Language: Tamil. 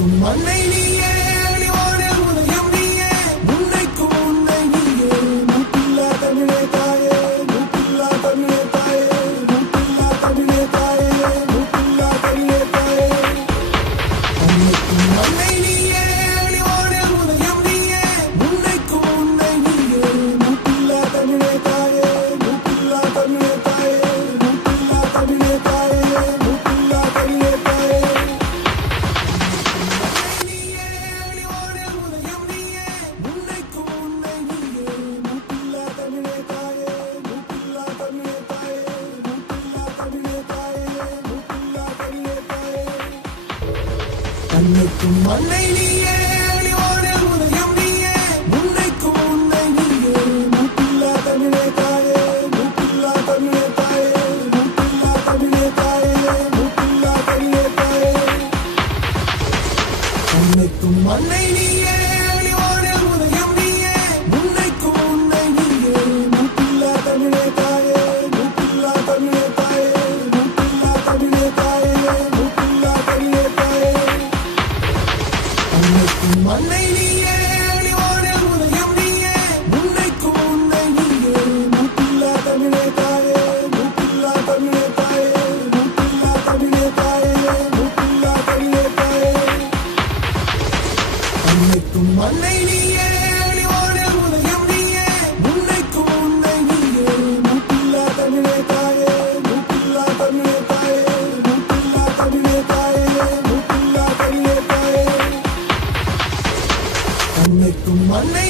அன்னைக்கும் அன்னை நீயே, அழிவோட உதயம் நீயே, உன்னைக்கும் உன்னை நீயே, மூப்பில்லா தமிழே தாயே, மூப்பில்லா தமிழே தாயே, மூப்பில்லா தமிழே தாயே, மூப்பில்லா தமிழே தாயே. அன்னைக்கும் அன்னை நீயே, அழிவோட உதயம் நீயே, உன்னைக்கும் உன்னை நீயே, மூப்பில்லா தமிழே தாயே, மூப்பில்லா தமிழே தாயே, மூப்பில்லா தமிழே தாயே, மூப்பில்லா தமிழே தாயே. அன்னைக்கும் அன்னை நீயே, அழிவோட உதயம் நீயே, உன்னைக்கும் உன்னை நீயே, மூப்பில்லா தமிழே தாயே, மூப்பில்லா தமிழே தாயே, மூப்பில்லா தமிழே தாயே, மூப்பில்லா தமிழே தாயே. அன்னைக்கும் அன்னை நீயே, அழிவோட உதயம் நீயே, உன்னைக்கும் உன்னை நீயே, மூப்பில்லா தமிழே தாயே, மூப்பில்லா தமிழே தாயே, மூப்பில்லா தமிழே தாயே, மூப்பில்லா தமிழே தாயே. அன்னைக்கும் அன்னை நீயே, அழிவோட உதயம் நீயே, உன்னைக்கும் உன்னை நீயே, மூப்பில்லா தமிழே தாயே, மூப்பில்லா தமிழே தாயே, மூப்பில்லா தமிழே தாயே, மூப்பில்லா தமிழே தாயே. அன்னைக்கும் அன்னை நீயே, அழிவோட உதயம் நீயே, உன்னைக்கும் உன்னை நீயே, மூப்பில்லா தமிழே தாயே, மூப்பில்லா தமிழே தாயே, மூப்பில்லா தமிழே தாயே, மூப்பில்லா தமிழே தாயே. அன்னைக்கும் அன்னை